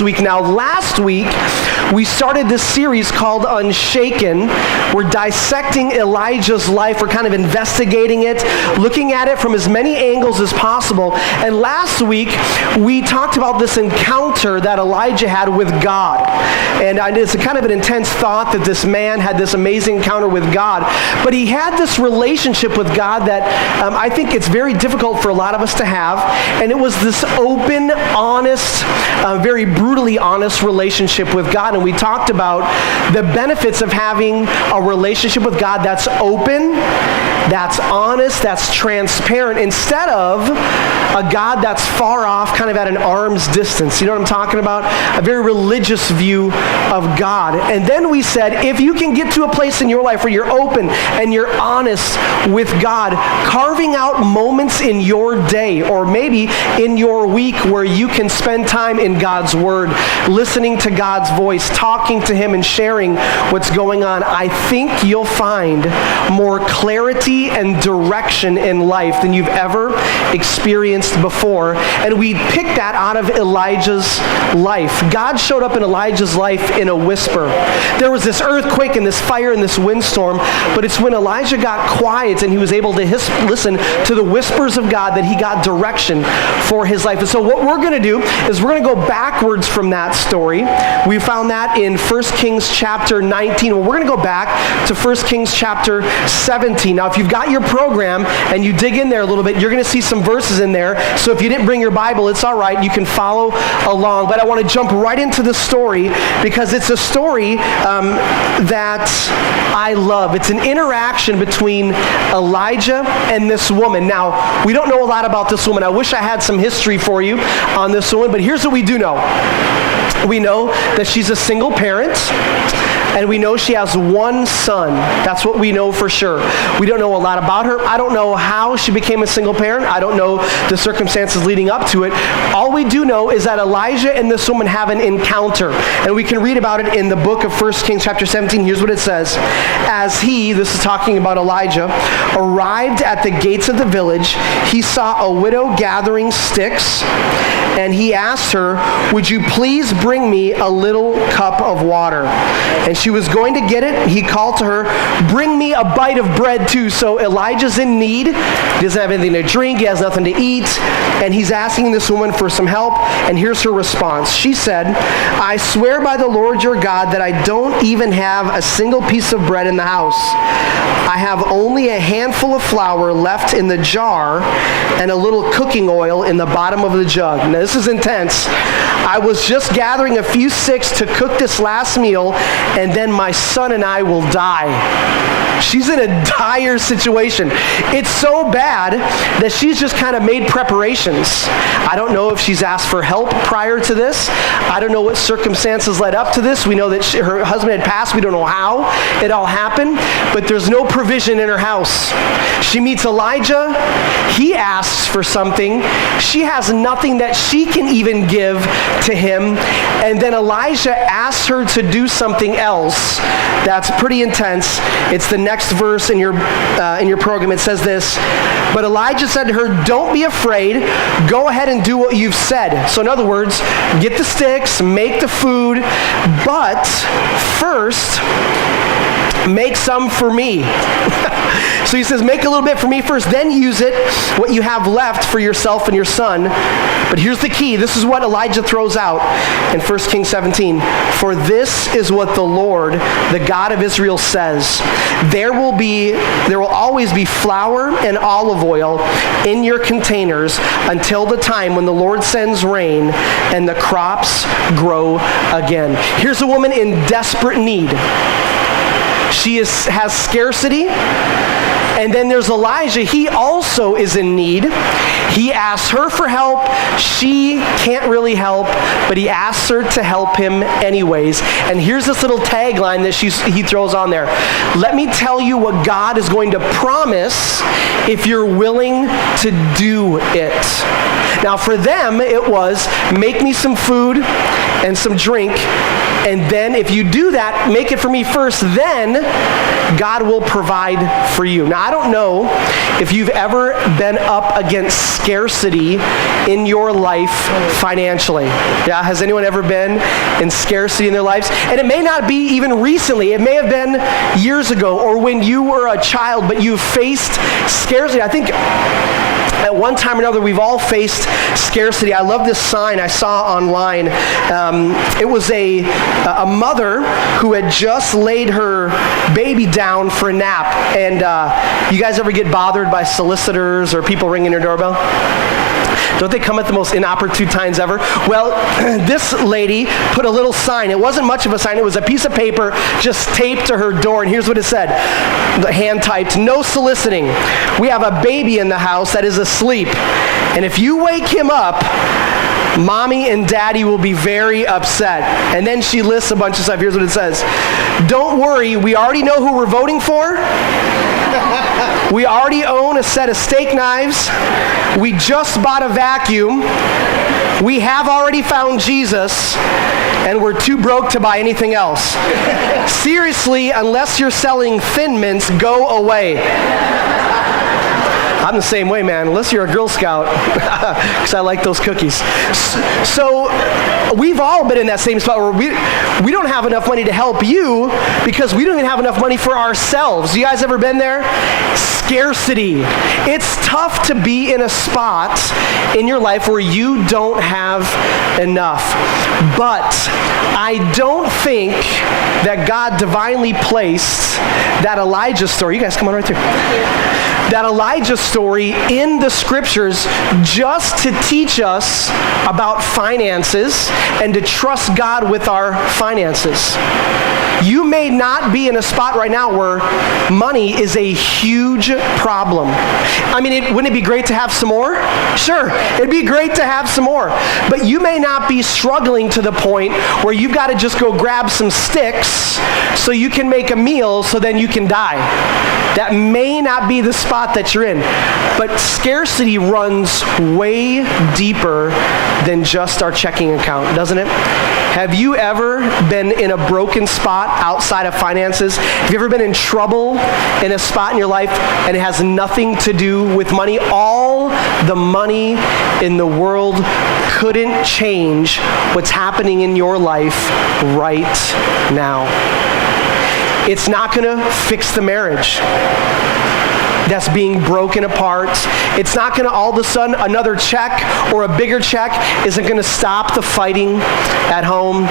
next week. Now, last week, we started this series called Unshaken. We're dissecting Elijah's life. We're kind of investigating it, looking at it from as many angles as possible. And last week, we talked about this encounter that Elijah had with God. And it's a kind of an intense thought that this man had this amazing encounter with God. But he had this relationship with God that I think it's very difficult for a lot of us to have. And it was this open, honest, very brutally honest relationship with God. And we talked about the benefits of having a relationship with God that's open, that's honest, that's transparent, instead of a God that's far off, kind of at an arm's distance. You know what I'm talking about? A very religious view of God. And then we said, if you can get to a place in your life where you're open and you're honest with God, carving out moments in your day or maybe in your week where you can spend time in God's Word, listening to God's voice, talking to Him and sharing what's going on, I think you'll find more clarity and direction in life than you've ever experienced before. And we picked that out of Elijah's life. God showed up in Elijah's life in a whisper. There was this earthquake and this fire and this windstorm, but it's when Elijah got quiet and he was able to listen to the whispers of God that he got direction for his life. And so what we're going to do is we're going to go backwards from that story. We found that in 1 Kings chapter 19. Well, we're going to go back to 1 Kings chapter 17. Now, if you've got your program and you dig in there a little bit, you're going to see some verses in there. So if you didn't bring your Bible, it's all right. You can follow along. But I want to jump right into the story because it's a story that I love. It's an interaction between Elijah and this woman. Now, we don't know a lot about this woman. I wish I had some history for you on this woman, but here's what we do know. We know that she's a single parent, and we know she has one son. That's what we know for sure. We don't know a lot about her. I don't know how she became a single parent. I don't know the circumstances leading up to it. All we do know is that Elijah and this woman have an encounter, and we can read about it in the book of 1 Kings chapter 17. Here's what it says. As he, this is talking about Elijah, arrived at the gates of the village, he saw a widow gathering sticks, and he asked her, "Would you please bring me a little cup of water?" And she was going to get it. He called to her, "Bring me a bite of bread too." So Elijah's in need. He doesn't have anything to drink. He has nothing to eat. And he's asking this woman for some help. And here's her response. She said, "I swear by the Lord your God that I don't even have a single piece of bread in the house. I have only a handful of flour left in the jar and a little cooking oil in the bottom of the jug." Now this is intense. "I was just gathering a few sticks to cook this last meal, and then my son and I will die." She's in a dire situation. It's so bad that she's just kind of made preparations. I don't know if she's asked for help prior to this. I don't know what circumstances led up to this. We know that her husband had passed. We don't know how it all happened, but there's no provision in her house. She meets Elijah. He asks for something. She has nothing that she can even give to him. And then Elijah asks her to do something else that's pretty intense. It's the next verse in your program. It says this, "But Elijah said to her, 'Don't be afraid. Go ahead and do what you've said.'" So in other words, get the sticks, make the food, but first, make some for me. So he says, make a little bit for me first, then use it, what you have left, for yourself and your son. But here's the key. This is what Elijah throws out in 1 Kings 17. "For this is what the Lord, the God of Israel, says. There will always be flour and olive oil in your containers until the time when the Lord sends rain and the crops grow again." Here's a woman in desperate need. She has scarcity. And then there's Elijah. He also is in need. He asks her for help. She can't really help, but he asks her to help him anyways. And here's this little tagline that he throws on there. "Let me tell you what God is going to promise if you're willing to do it." Now for them, it was, make me some food and some drink, And then if you do that, make it for me first, then God will provide for you. Now, I don't know if you've ever been up against scarcity in your life financially. Yeah, has anyone ever been in scarcity in their lives? And it may not be even recently. It may have been years ago or when you were a child, but you faced scarcity. I think at one time or another, we've all faced scarcity. I love this sign I saw online. It was a mother who had just laid her baby down for a nap. And you guys ever get bothered by solicitors or people ringing your doorbell? Don't they come at the most inopportune times ever? Well, this lady put a little sign. It wasn't much of a sign. It was a piece of paper just taped to her door. And here's what it said, hand typed, "No soliciting. We have a baby in the house that is asleep. And if you wake him up, Mommy and Daddy will be very upset." And then she lists a bunch of stuff. Here's what it says. "Don't worry, we already know who we're voting for. We already own a set of steak knives. We just bought a vacuum. We have already found Jesus, and we're too broke to buy anything else. Seriously, unless you're selling Thin Mints, go away." I'm the same way, man, unless you're a Girl Scout, because I like those cookies. So we've all been in that same spot where we don't have enough money to help you because we don't even have enough money for ourselves. You guys ever been there? Scarcity. It's tough to be in a spot in your life where you don't have enough. But I don't think that God divinely placed that Elijah story. You guys come on right there. That Elijah story in the scriptures just to teach us about finances and to trust God with our finances. You may not be in a spot right now where money is a huge problem. I mean, wouldn't it be great to have some more? Sure, it'd be great to have some more. But you may not be struggling to the point where you've got to just go grab some sticks so you can make a meal so then you can die. That may not be the spot that you're in. But scarcity runs way deeper than just our checking account, doesn't it? Have you ever been in a broken spot outside of finances? Have you ever been in trouble in a spot in your life and it has nothing to do with money? All the money in the world couldn't change what's happening in your life right now. It's not going to fix the marriage that's being broken apart. It's not going to all of a sudden another check or a bigger check isn't going to stop the fighting at home.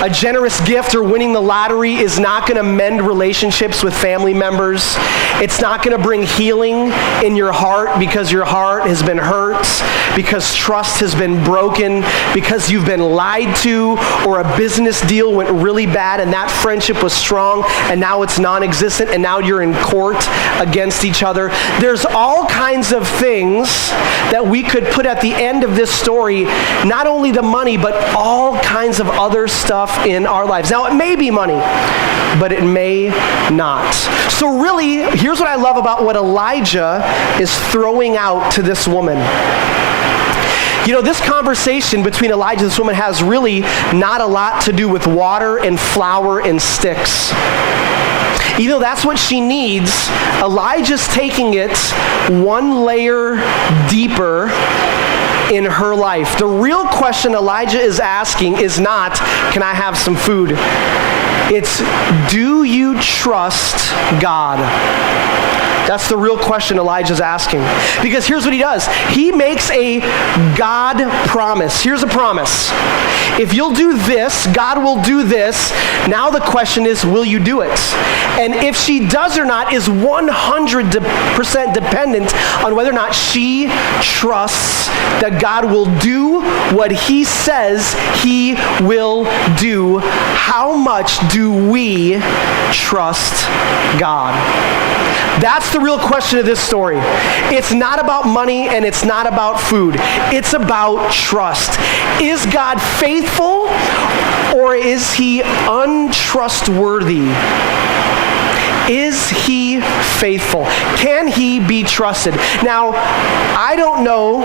A generous gift or winning the lottery is not going to mend relationships with family members. It's not going to bring healing in your heart because your heart has been hurt, because trust has been broken, because you've been lied to, or a business deal went really bad and that friendship was strong and now it's non-existent and now you're in court against each other. There's all kinds of things that we could put at the end of this story, not only the money, but all kinds of other stuff in our lives. Now, it may be money, but it may not. So really, here's what I love about what Elijah is throwing out to this woman. You know, this conversation between Elijah and this woman has really not a lot to do with water and flour and sticks. Even though that's what she needs, Elijah's taking it one layer deeper in her life. The real question Elijah is asking is not, can I have some food? It's, do you trust God? That's the real question Elijah's asking. Because here's what he does. He makes a God promise. Here's a promise. If you'll do this, God will do this. Now the question is, will you do it? And if she does or not is 100% dependent on whether or not she trusts that God will do what he says he will do. How much do we trust God? That's the real question of this story. It's not about money and it's not about food. It's about trust. Is God faithful or is he untrustworthy? Is he faithful? Can he be trusted? Now, I don't know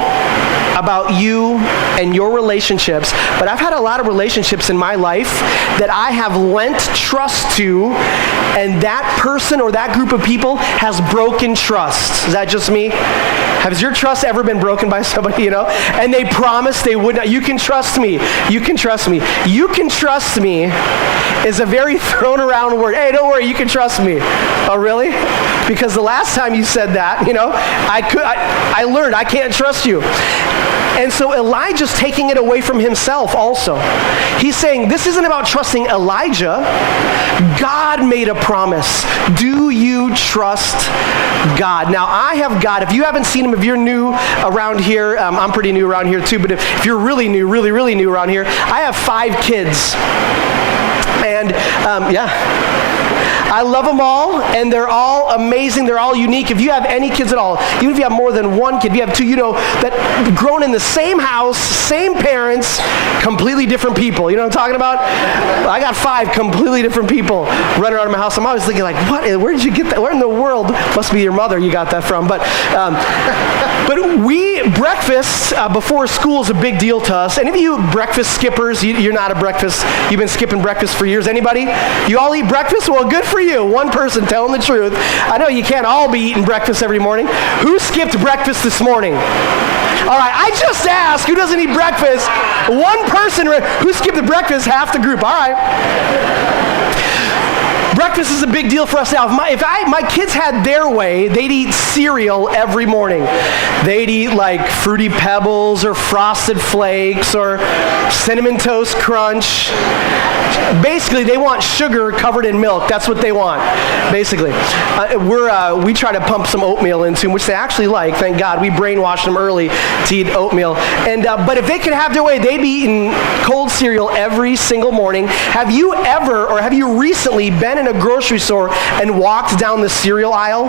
about you and your relationships, but I've had a lot of relationships in my life that I have lent trust to, and that person or that group of people has broken trust. Is that just me? Has your trust ever been broken by somebody, And they promised they would not. You can trust me. You can trust me. You can trust me is a very thrown around word. Hey, don't worry, you can trust me. Oh, really? Because the last time you said that, I learned I can't trust you. And so Elijah's taking it away from himself also. He's saying, this isn't about trusting Elijah. God made a promise. Do you trust God? Now, I have God. If you haven't seen him, if you're new around here, I'm pretty new around here too, but if you're really new, really, really new around here, I have 5 kids. And I love them all, and they're all amazing. They're all unique. If you have any kids at all, even if you have more than one kid, if you have 2, that grown in the same house, same parents, completely different people. You know what I'm talking about? I got 5 completely different people running around my house. I'm always thinking, where did you get that? Where in the world? Must be your mother you got that from. But breakfast before school is a big deal to us. Any of you breakfast skippers, you're not a breakfast, you've been skipping breakfast for years. Anybody? You all eat breakfast? Well, good for you. One person telling the truth. I know you can't all be eating breakfast every morning. Who skipped breakfast this morning? All right, I just asked who doesn't eat breakfast. One person who skipped the breakfast, half the group. All right. Breakfast is a big deal for us now. If my kids had their way, they'd eat cereal every morning. They'd eat like Fruity Pebbles or Frosted Flakes or Cinnamon Toast Crunch. Basically, they want sugar covered in milk. That's what they want, basically. We try to pump some oatmeal into them, which they actually like. Thank God. We brainwashed them early to eat oatmeal. But if they could have their way, they'd be eating cold cereal every single morning. Have you ever, or have you recently been in a grocery store and walked down the cereal aisle?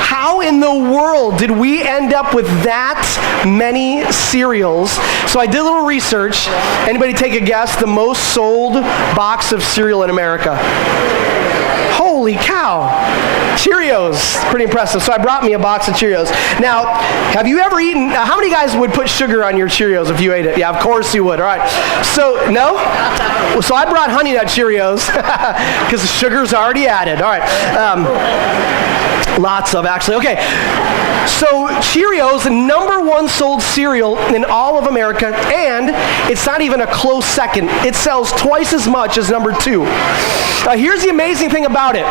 How in the world did we end up with that many cereals? So I did a little research. Anybody take a guess? The most sold box of cereal in America? Holy cow. Cheerios. Pretty impressive. So I brought me a box of Cheerios. Now, have you ever eaten, how many guys would put sugar on your Cheerios if you ate it? Yeah, of course you would. All right. So, no? So I brought Honey Nut Cheerios because the sugar's already added. All right. Lots of, actually. Okay. So Cheerios, the number 1 sold cereal in all of America, and it's not even a close second. It sells twice as much as number 2. Here's the amazing thing about it.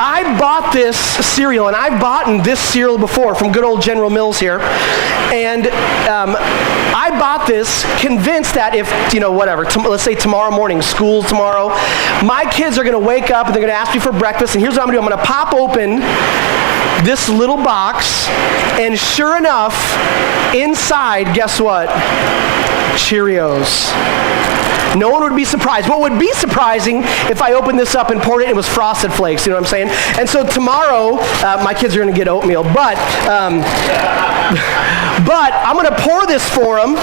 I bought this cereal, and I've bought this cereal before from good old General Mills here, and I bought this convinced that if, let's say tomorrow morning, school tomorrow, my kids are going to wake up and they're going to ask me for breakfast, and here's what I'm going to do. I'm going to pop open this little box, and sure enough, inside, guess what? Cheerios. No one would be surprised. What would be surprising if I opened this up and poured it, it was Frosted Flakes, you know what I'm saying? And so tomorrow, my kids are going to get oatmeal, but I'm going to pour this for them,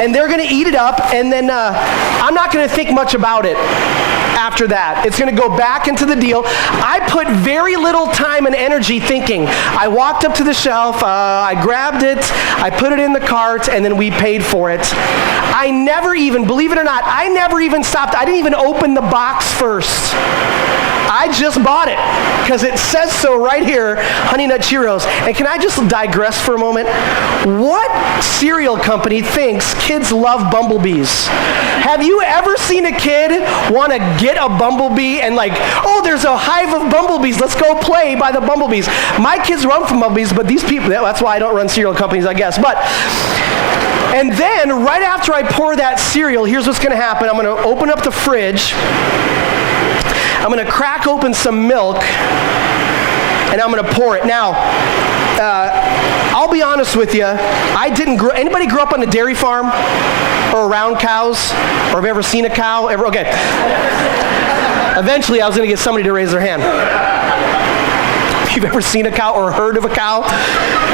and they're going to eat it up, and then I'm not going to think much about it after that. It's going to go back into the deal. I put very little time and energy thinking. I walked up to the shelf, I grabbed it, I put it in the cart, and then we paid for it. I never even, believe it or not, I never even stopped. I didn't even open the box first. I just bought it because it says so right here, Honey Nut Cheerios. And can I just digress for a moment? What cereal company thinks kids love bumblebees? Have you ever seen a kid want to get a bumblebee and there's a hive of bumblebees, let's go play by the bumblebees. My kids run from bumblebees, but these people, that's why I don't run cereal companies, I guess. And then right after I pour that cereal, here's what's going to happen. I'm going to open up the fridge. I'm going to crack open some milk, and I'm going to pour it. Now, I'll be honest with you. Anybody grew up on a dairy farm or around cows? Or have you ever seen a cow? Okay. Eventually, I was going to get somebody to raise their hand. if you've ever seen a cow or heard of a cow.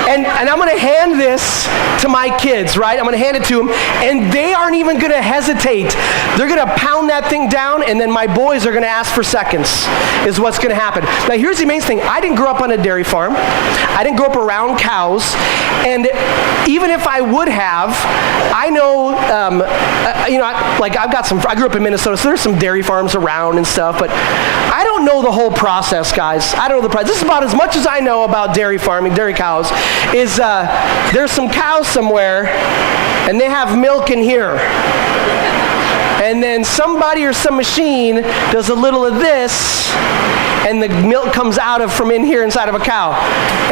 And I'm going to hand this to my kids, right? I'm going to hand it to them, and they aren't even going to hesitate. They're going to pound that thing down, and then my boys are going to ask for seconds, is what's going to happen. Now, here's the amazing thing. I didn't grow up on a dairy farm. I didn't grow up around cows, and even if I would have, I know, I grew up in Minnesota, so there's some dairy farms around and stuff, but I don't know the whole process, guys. I don't know the process. This is about as much as I know about dairy farming, dairy cows, is there's some cows somewhere, and they have milk in here. And then somebody or some machine does a little of this, and the milk comes out from in here inside of a cow.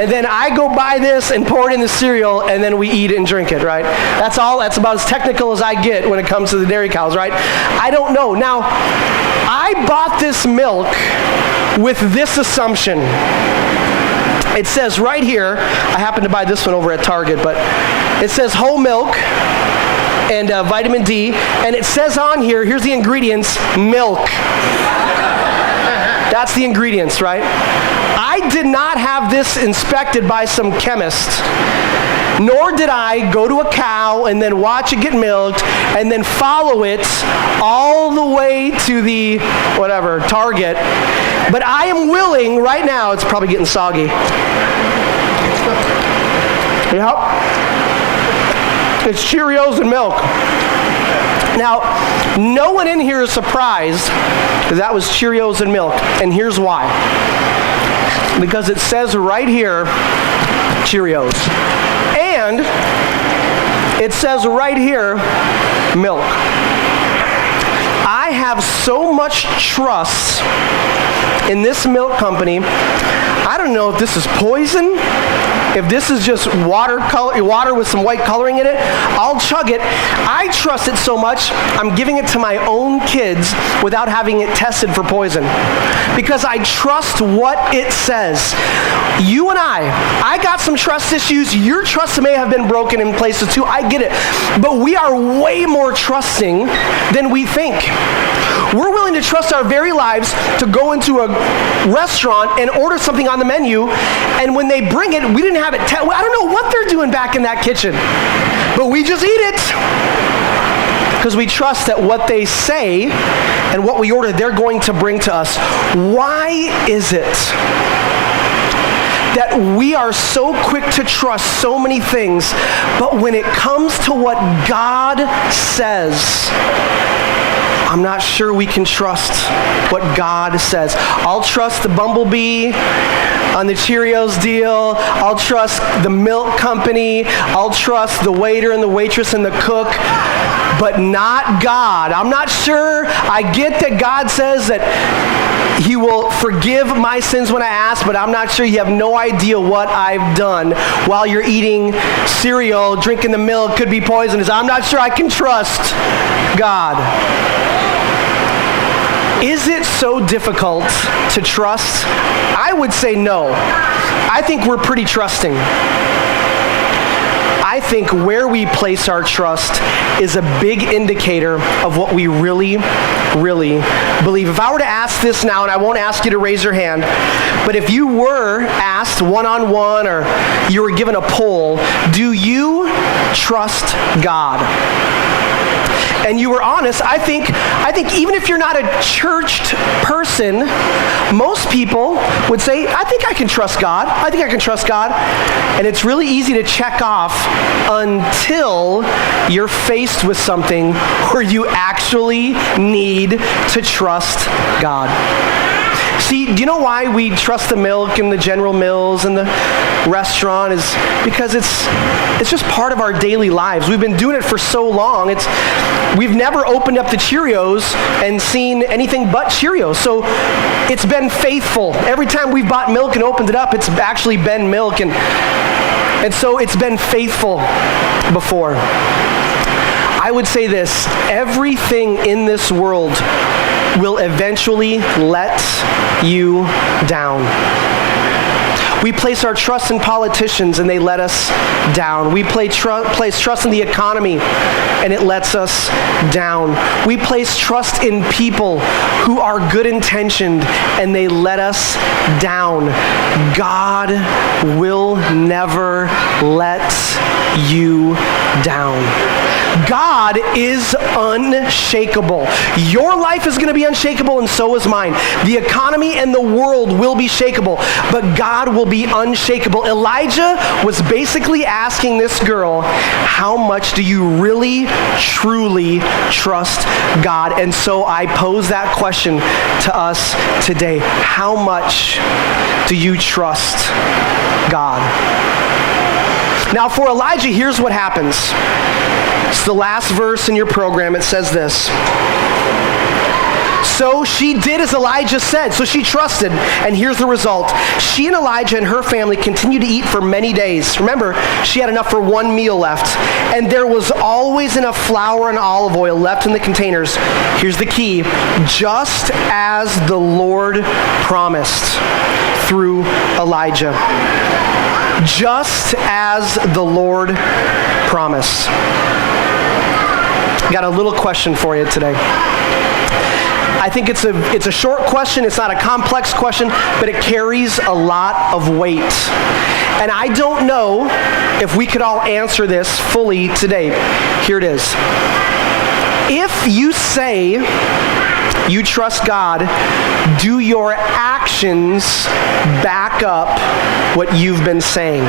And then I go buy this and pour it in the cereal, and then we eat it and drink it, right? That's about as technical as I get when it comes to the dairy cows, right? I don't know. Now, I bought this milk with this assumption. It says right here, I happened to buy this one over at Target, but it says whole milk and vitamin D, and it says on here, here's the ingredients, milk. That's the ingredients, right? I did not have this inspected by some chemist, nor did I go to a cow and then watch it get milked and then follow it all the way to the, Target. But I am willing right now, it's probably getting soggy. Yep. It's Cheerios and milk. Now, no one in here is surprised that that was Cheerios and milk, and here's why. Because it says right here, Cheerios. And it says right here, milk. I have so much trust in this milk company. I don't know if this is poison, if this is just water with some white coloring in it. I'll chug it. I trust it so much, I'm giving it to my own kids without having it tested for poison. Because I trust what it says. You and I got some trust issues. Your trust may have been broken in places too. I get it. But we are way more trusting than we think. We're willing to trust our very lives to go into a restaurant and order something on the menu, and when they bring it, we didn't have it. I don't know what they're doing back in that kitchen, but we just eat it because we trust that what they say and what we order, they're going to bring to us. Why is it that we are so quick to trust so many things, but when it comes to what God says, I'm not sure we can trust what God says. I'll trust the bumblebee on the Cheerios deal. I'll trust the milk company. I'll trust the waiter and the waitress and the cook, but not God. I'm not sure. I get that God says that He will forgive my sins when I ask, but I'm not sure. You have no idea what I've done while you're eating cereal, drinking the milk, could be poisonous. I'm not sure I can trust God. Is it so difficult to trust? I would say no. I think we're pretty trusting. I think where we place our trust is a big indicator of what we really, really believe. If I were to ask this now, and I won't ask you to raise your hand, but if you were asked one-on-one or you were given a poll, do you trust God? And you were honest, I think even if you're not a churched person, most people would say, I think I can trust God. I think I can trust God. And it's really easy to check off until you're faced with something where you actually need to trust God. See, do you know why we trust the milk and the General Mills and the restaurant? Is because it's just part of our daily lives. We've been doing it for so long. We've never opened up the Cheerios and seen anything but Cheerios. So it's been faithful. Every time we've bought milk and opened it up, it's actually been milk. And so it's been faithful before. I would say this, everything in this world will eventually let you down. We place our trust in politicians and they let us down. We place trust in the economy and it lets us down. We place trust in people who are good intentioned and they let us down. God will never let you down. God is unshakable. Your life is going to be unshakable and so is mine. The economy and the world will be shakeable, but God will be unshakable. Elijah was basically asking this girl, how much do you really, truly trust God? And so I pose that question to us today. How much do you trust God? Now for Elijah, here's what happens. It's the last verse in your program. It says this. So she did as Elijah said. So she trusted. And here's the result. She and Elijah and her family continued to eat for many days. Remember, she had enough for one meal left. And there was always enough flour and olive oil left in the containers. Here's the key. Just as the Lord promised through Elijah. Just as the Lord promised. Got a little question for you today. I think it's a short question. It's not a complex question, but it carries a lot of weight. And I don't know if we could all answer this fully today. Here it is. If you say you trust God, do your actions back up what you've been saying?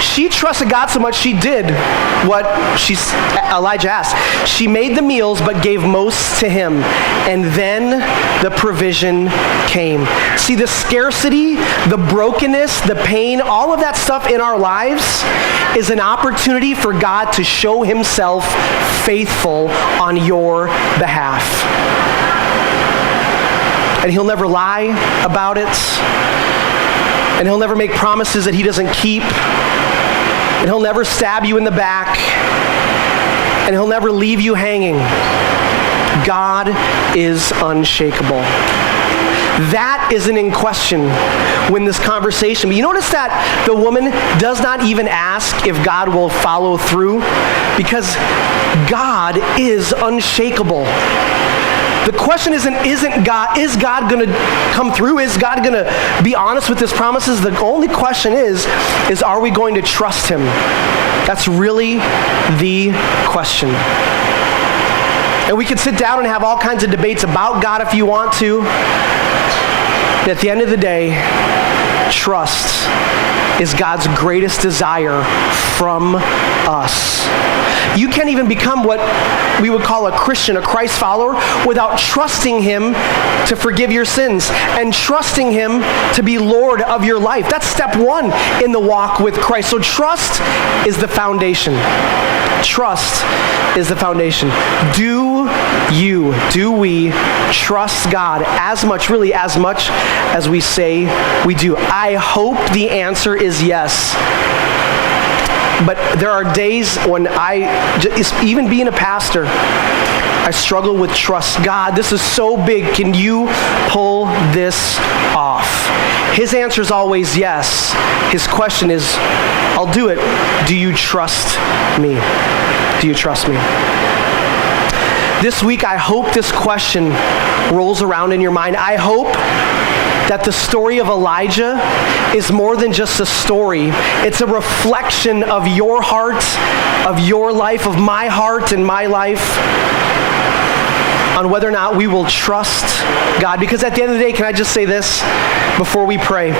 She trusted God so much she did what Elijah asked. She made the meals but gave most to him. And then the provision came. See, the scarcity, the brokenness, the pain, all of that stuff in our lives is an opportunity for God to show himself faithful on your behalf. And he'll never lie about it. And he'll never make promises that he doesn't keep. And he'll never stab you in the back. And he'll never leave you hanging. God is unshakable. That isn't in question when this conversation. But you notice that the woman does not even ask if God will follow through, because God is unshakable. The question is God going to come through? Is God going to be honest with his promises? The only question is are we going to trust him? That's really the question. And we could sit down and have all kinds of debates about God if you want to. But at the end of the day, trust is God's greatest desire from us. You can't even become what we would call a Christian, a Christ follower, without trusting him to forgive your sins and trusting him to be Lord of your life. That's step one in the walk with Christ. So trust is the foundation. Trust is the foundation. Do we trust God as much as we say we do? I hope the answer is yes. But there are days when even being a pastor, I struggle with trust. God, this is so big. Can you pull this off? His answer is always yes. His question is, I'll do it. Do you trust me? Do you trust me? This week, I hope this question rolls around in your mind. I hope that the story of Elijah is more than just a story. It's a reflection of your heart, of your life, of my heart and my life, on whether or not we will trust God. Because at the end of the day, can I just say this before we pray?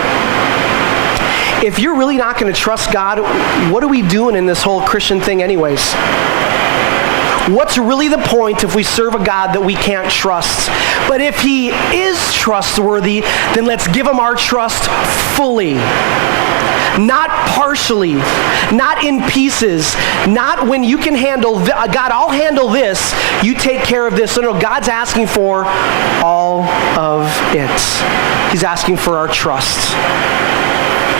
If you're really not going to trust God, what are we doing in this whole Christian thing anyways? What's really the point if we serve a God that we can't trust? But if he is trustworthy, then let's give him our trust fully. Not partially, not in pieces, not when you can handle, God, I'll handle this, you take care of this. No, God's asking for all of it. He's asking for our trust.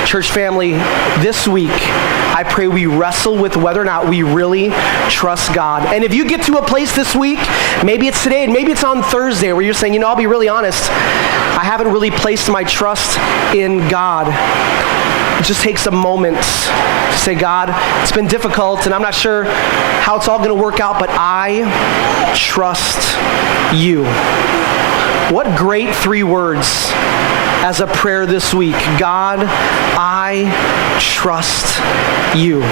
Church family, this week, I pray we wrestle with whether or not we really trust God. And if you get to a place this week, maybe it's today, and maybe it's on Thursday, where you're saying, I'll be really honest, I haven't really placed my trust in God. It just takes a moment to say, God, it's been difficult and I'm not sure how it's all going to work out, but I trust you. What great 3 words as a prayer this week. God, I trust you.